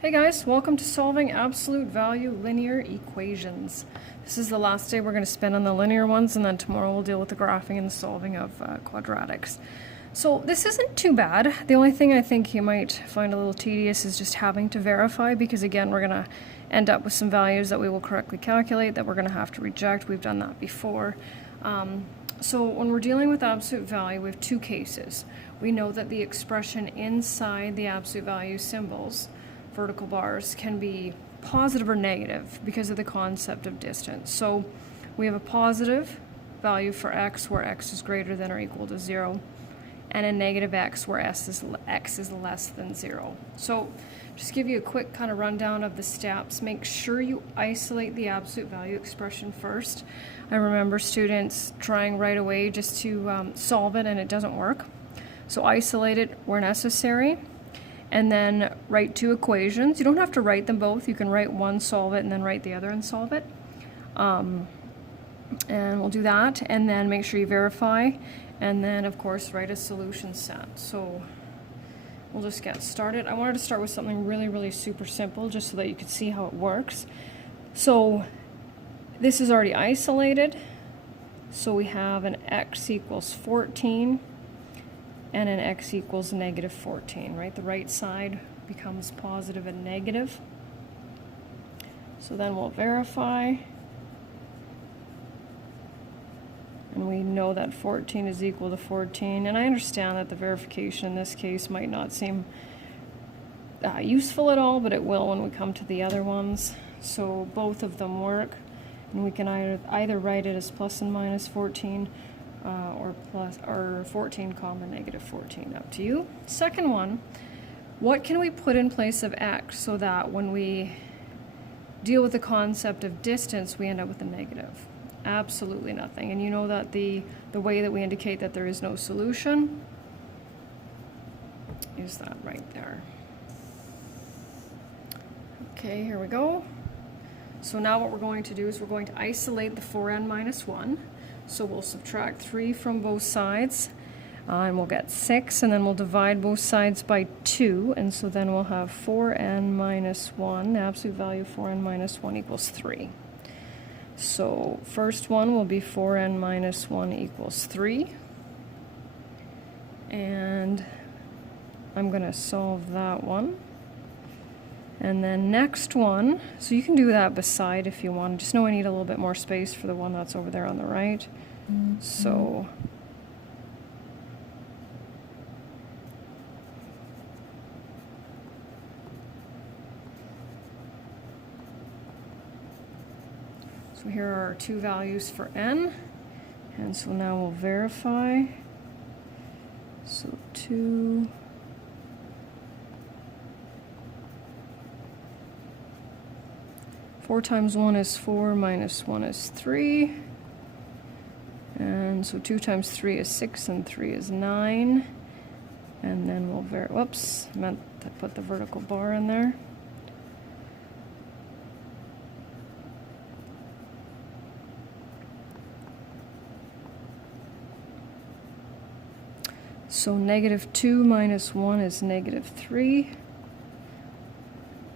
Hey guys, welcome to solving absolute value linear equations. This is the last day we're going to spend on the linear ones, and then tomorrow we'll deal with the graphing and solving of quadratics. So this isn't too bad. The only thing I think you might find a little tedious is just having to verify, because again we're going to end up with some values that we will correctly calculate that we're going to have to reject. We've done that before. So when we're dealing with absolute value, we have two cases. We know that the expression inside the absolute value symbols, vertical bars, can be positive or negative because of the concept of distance. So we have a positive value for x where x is greater than or equal to 0, and a negative x where x is less than 0. So just give you a quick kind of rundown of the steps. Make sure you isolate the absolute value expression first. I remember students trying right away just to solve it, and it doesn't work. So isolate it where necessary, and then write two equations. You don't have to write them both. You can write one, solve it, and then write the other and solve it. And we'll do that, and then make sure you verify, and then of course write a solution set. So we'll just get started. I wanted to start with something really super simple, just so that you could see how it works. So this is already isolated. So we have an x equals 14 and an x equals negative 14, right? The right side becomes positive and negative. So then we'll verify. And we know that 14 is equal to 14. And I understand that the verification in this case might not seem useful at all, but it will when we come to the other ones. So both of them work. And we can either write it as plus and minus 14, or 14 comma negative 14, up to you. Second one, what can we put in place of x so that when we deal with the concept of distance we end up with a negative? Absolutely nothing. And you know that the way that we indicate that there is no solution is that right there. Okay, here we go. So now what we're going to do is we're going to isolate the 4n minus 1. So we'll subtract 3 from both sides, and we'll get 6, and then we'll divide both sides by 2, and so then we'll have 4n minus 1, the absolute value of 4n minus 1 equals 3. So first one will be 4n minus 1 equals 3, and I'm going to solve that one. And then next one, so you can do that beside if you want. Just know I need a little bit more space for the one that's over there on the right. So here are our two values for n, and so now we'll verify. So 2 4 times 1 is 4, minus 1 is 3. And so 2 times 3 is 6, and 3 is 9. And then we'll whoops, meant to put the vertical bar in there. So negative 2 minus 1 is negative 3.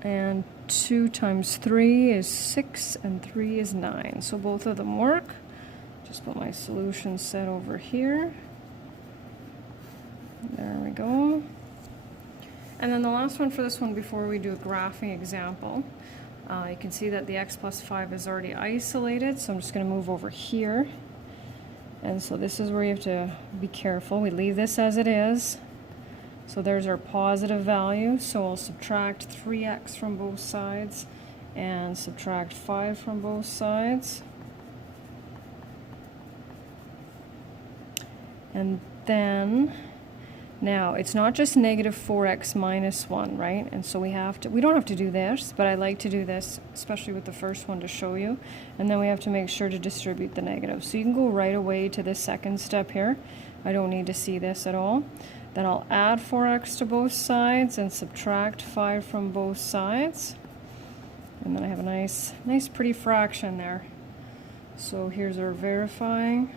And 2 times 3 is 6, and 3 is 9. So both of them work. Just put my solution set over here. There we go. And then the last one for this one before we do a graphing example, you can see that the x plus 5 is already isolated, so I'm just going to move over here. And so this is where you have to be careful. We leave this as it is. So there's our positive value, so we'll subtract 3x from both sides and subtract 5 from both sides. And then, now it's not just negative 4x minus 1, right? And so we don't have to do this, but I like to do this, especially with the first one, to show you. And then we have to make sure to distribute the negative. So you can go right away to the second step here. I don't need to see this at all. Then I'll add 4x to both sides and subtract 5 from both sides. And then I have a nice pretty fraction there. So here's our verifying.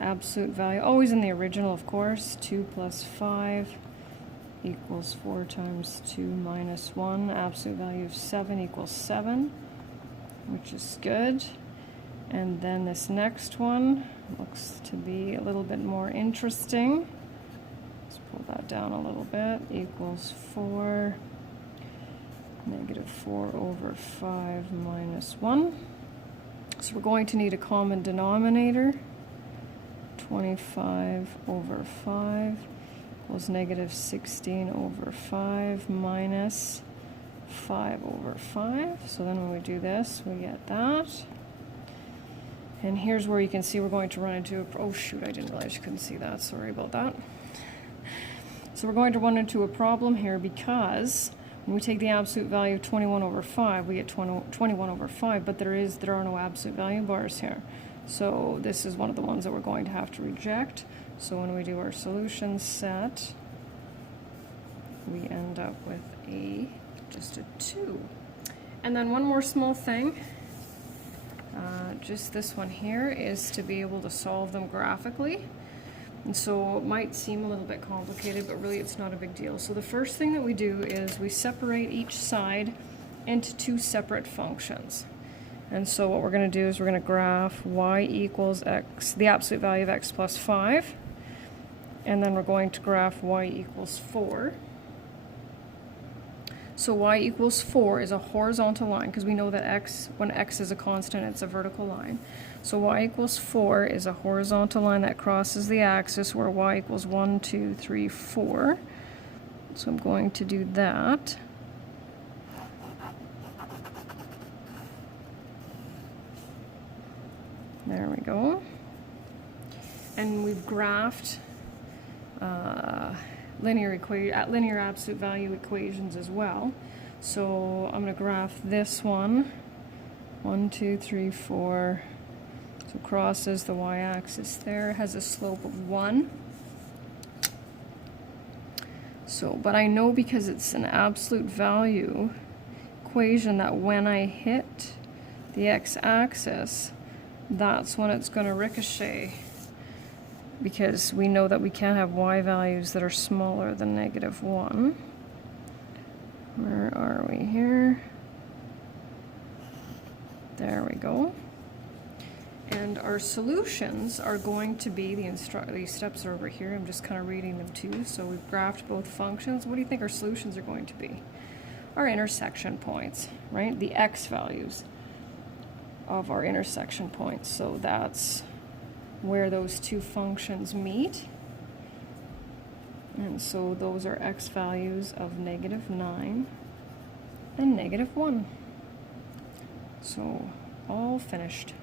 Absolute value, always in the original, of course. 2 plus 5 equals 4 times 2 minus 1. Absolute value of 7 equals 7, which is good. And then this next one looks to be a little bit more interesting. Let's pull that down a little bit. Equals 4, negative 4 over 5 minus 1. So we're going to need a common denominator. 25 over 5 equals negative 16 over 5 minus 5 over 5. So then when we do this, we get that. And here's where you can see we're going to run into oh shoot, I didn't realize you couldn't see that. Sorry about that. So we're going to run into a problem here because when we take the absolute value of 21 over 5, we get 21 over 5, but there are no absolute value bars here. So this is one of the ones that we're going to have to reject. So when we do our solution set, we end up with just a 2. And then one more small thing, just this one here, is to be able to solve them graphically. And so it might seem a little bit complicated, but really it's not a big deal. So the first thing that we do is we separate each side into 2 separate functions. And so what we're going to do is we're going to graph y equals x, the absolute value of x plus 5. And then we're going to graph y equals 4. So y equals 4 is a horizontal line, because we know that when x is a constant, it's a vertical line. So y equals 4 is a horizontal line that crosses the axis where y equals 1, 2, 3, 4. So I'm going to do that. There we go. And we've graphed linear absolute value equations as well. So I'm going to graph this one. 1, 2, 3, 4. So crosses the y-axis there, has a slope of 1. So, but I know because it's an absolute value equation that when I hit the x-axis, that's when it's going to ricochet, because we know that we can't have y values that are smaller than negative 1. Where are we here? There we go. And our solutions are going to be, these steps are over here, I'm just kind of reading them too. So we've graphed both functions. What do you think our solutions are going to be? Our intersection points, right? The x values of our intersection points. So that's where those 2 functions meet. And so those are x values of negative 9 and negative 1. So all finished.